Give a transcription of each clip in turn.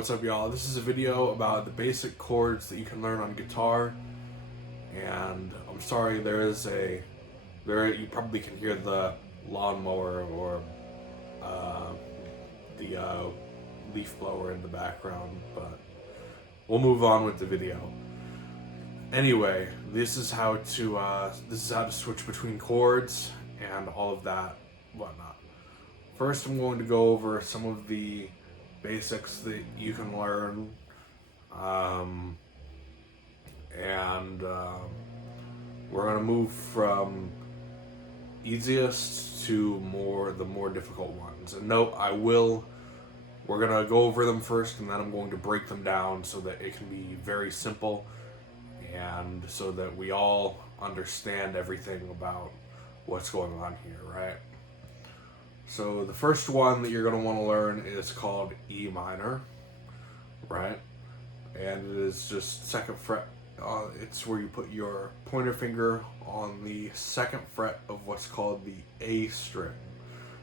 What's up, y'all? This is a video about the basic chords that you can learn on guitar. And I'm sorry, you probably can hear the lawnmower or the leaf blower in the background, but we'll move on with the video. Anyway, this is how to switch between chords and all of that whatnot. First, I'm going to go over some of the basics that you can learn, and we're going to move from easiest to the more difficult ones. And note, we're going to go over them first, and then I'm going to break them down so that it can be very simple and so that we all understand everything about what's going on here, right? So the first one that you're going to want to learn is called E minor, right? And it is just second fret. It's where you put your pointer finger on the second fret of what's called the A string.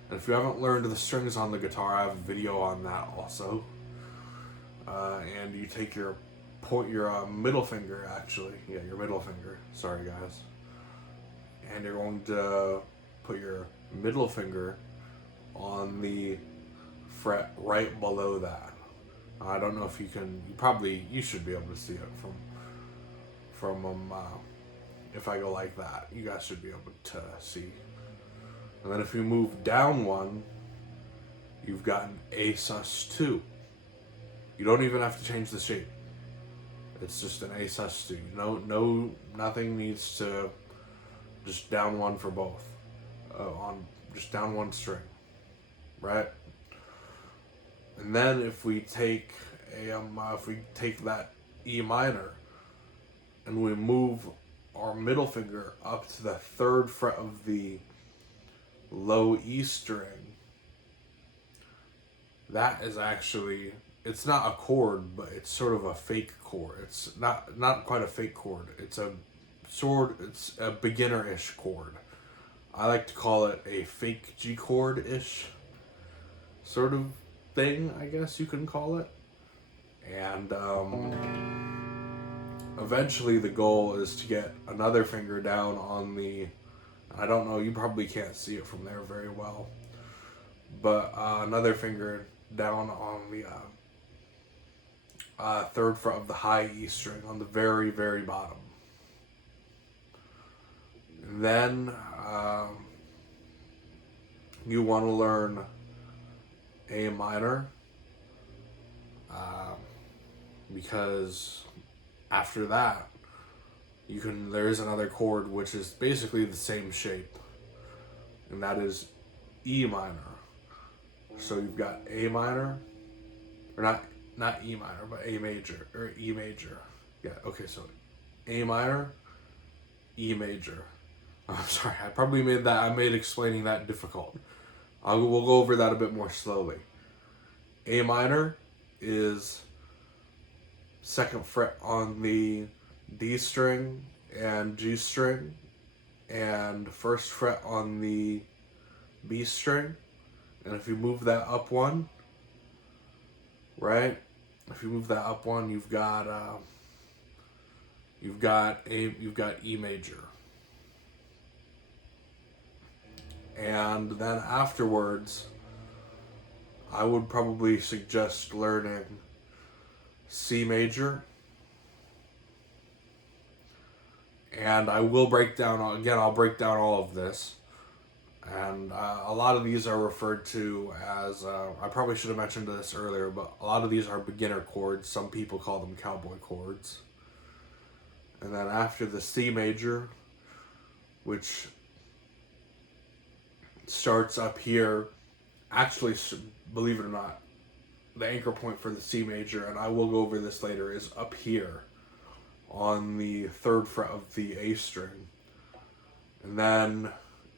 And if you haven't learned the strings on the guitar, I have a video on that also. And you take your middle finger, your middle finger. Sorry, guys. And you're going to put your middle finger on the fret right below that. I don't know if you can. You should be able to see it from if I go like that, you guys should be able to see. And then if you move down one, you've got an A sus2. You don't even have to change the shape. It's just an A sus2. Nothing needs to. Just down one for both. Just down one string. Right? And then if we take that E minor and we move our middle finger up to the third fret of the low E string, that is actually, it's not a chord, but it's sort of a fake chord. It's not quite a fake chord. It's a beginner-ish chord. I like to call it a fake G chord-ish sort of thing, I guess you can call it. And eventually the goal is to get another finger down on the, I don't know, you probably can't see it from there very well, but another finger down on the third fret of the high E string on the very, very bottom. And then you want to learn A minor, because after that there's another chord which is basically the same shape, and that is E minor. So you've got A minor, or not E minor, but A major, or E major. Yeah, okay, so A minor, E major. I'm sorry, I made explaining that difficult. We'll go over that a bit more slowly. A minor is second fret on the D string and G string, and first fret on the B string. And if you move that up one, right? If you move that up one, you've got E major. And then afterwards, I would probably suggest learning C major. And I'll break down all of this. And a lot of these are referred to as, I probably should have mentioned this earlier, but a lot of these are beginner chords. Some people call them cowboy chords. And then after the C major, which starts up here, actually, believe it or not, the anchor point for the C major, and I will go over this later, is up here on the third fret of the A string. And then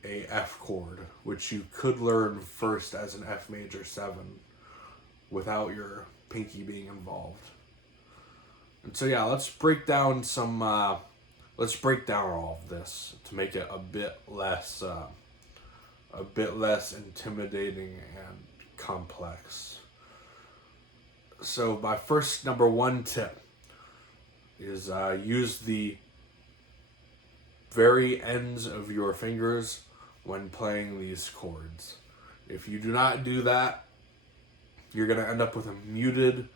a F chord, which you could learn first as an F major 7 without your pinky being involved. And so yeah, let's break down all of this to make it a bit less intimidating and complex. So my first number one tip is use the very ends of your fingers when playing these chords. If you do not do that, you're going to end up with a muted,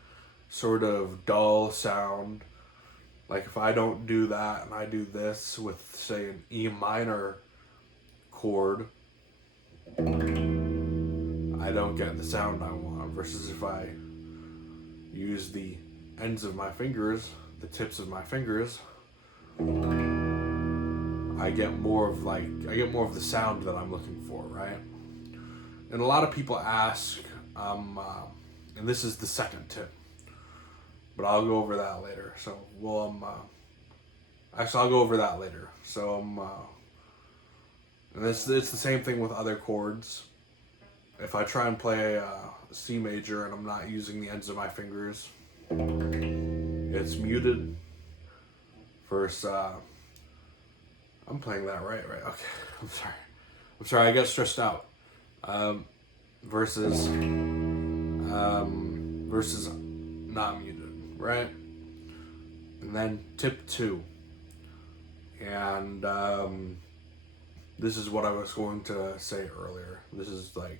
sort of dull sound. Like if I don't do that and I do this with, say, an E minor chord, I don't get the sound I want. Versus if I use the ends of my fingers, the tips of my fingers, I get more of the sound that I'm looking for, right? And a lot of people ask, and this is the second tip, but I'll go over that later. So, I'll go over that later. So, and it's the same thing with other chords. If I try and play a C major and I'm not using the ends of my fingers, it's muted. First, I'm playing that right. Okay, I'm sorry. I get stressed out. Versus not muted, right? And then tip 2, and this is what I was going to say earlier. This is what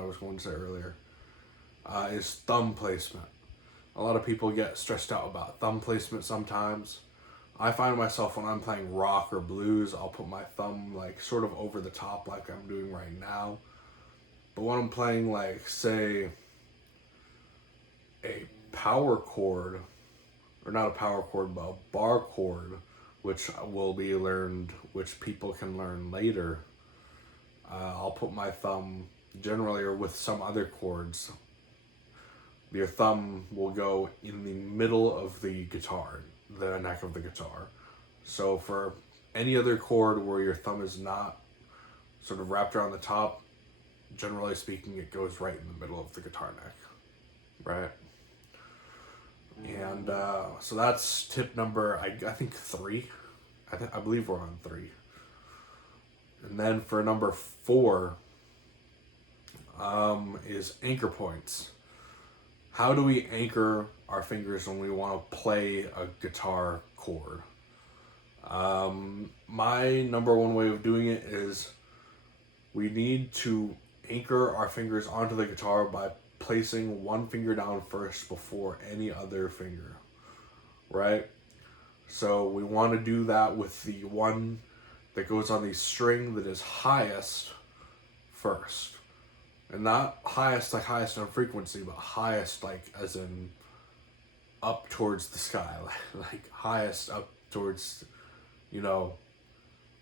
I was going to say earlier. Is thumb placement. A lot of people get stressed out about thumb placement sometimes. I find myself when I'm playing rock or blues, I'll put my thumb like sort of over the top like I'm doing right now. But when I'm playing like, say, a power chord, or not a power chord, but a bar chord, which people can learn later, I'll put my thumb generally, or with some other chords, your thumb will go in the middle of the guitar, the neck of the guitar. So for any other chord where your thumb is not sort of wrapped around the top, generally speaking, it goes right in the middle of the guitar neck, right? And so that's tip number, I think 3. I believe we're on 3. And then for number 4 is anchor points. How do we anchor our fingers when we want to play a guitar chord? My number one way of doing it is we need to anchor our fingers onto the guitar by placing one finger down first before any other finger, right? So we want to do that with the one that goes on the string that is highest first. And not highest like highest on frequency, but highest like as in up towards the sky, like highest up towards,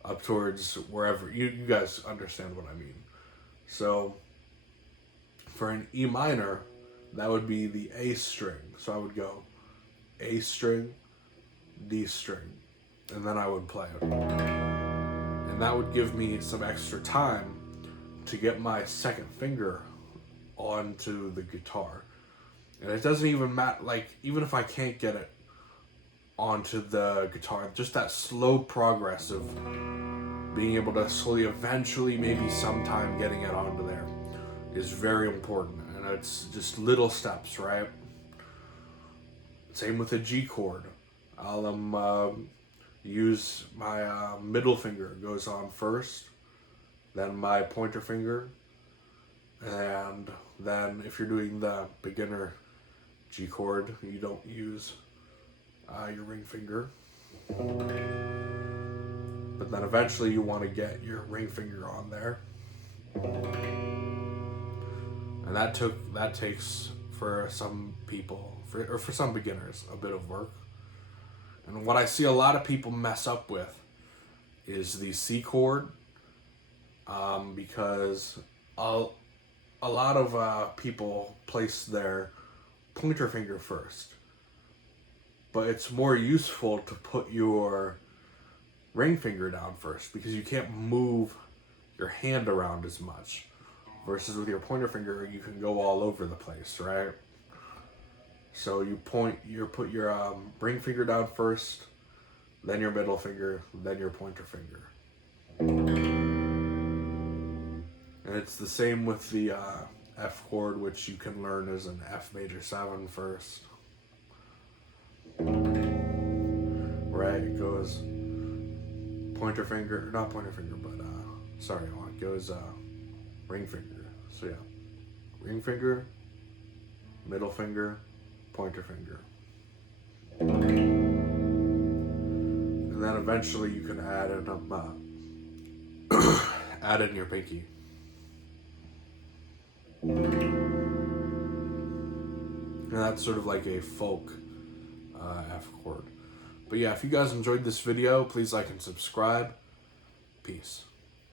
up towards wherever. You guys understand what I mean. So for an E minor, that would be the A string. So I would go A string, D string, and then I would play it. And that would give me some extra time to get my second finger onto the guitar. And it doesn't even matter, like, even if I can't get it onto the guitar, just that slow progress of being able to slowly, eventually, maybe sometime getting it onto there is very important. And it's just little steps, right? Same with a G chord. I'll use my middle finger goes on first, then my pointer finger, and then if you're doing the beginner G chord, you don't use your ring finger. But then eventually you want to get your ring finger on there. And that takes for some people, for some beginners, a bit of work. And what I see a lot of people mess up with is the C chord, because a lot of people place their pointer finger first. But it's more useful to put your ring finger down first because you can't move your hand around as much. Versus with your pointer finger, you can go all over the place, right? So you put your ring finger down first, then your middle finger, then your pointer finger. And it's the same with the F chord, which you can learn as an F major 7 first. Right, it goes pointer finger, not pointer finger, but sorry, it goes ring finger. So yeah, ring finger, middle finger, pointer finger. And then eventually you can add in add in your pinky. And that's sort of like a folk F chord. But yeah, if you guys enjoyed this video, please like and subscribe. Peace.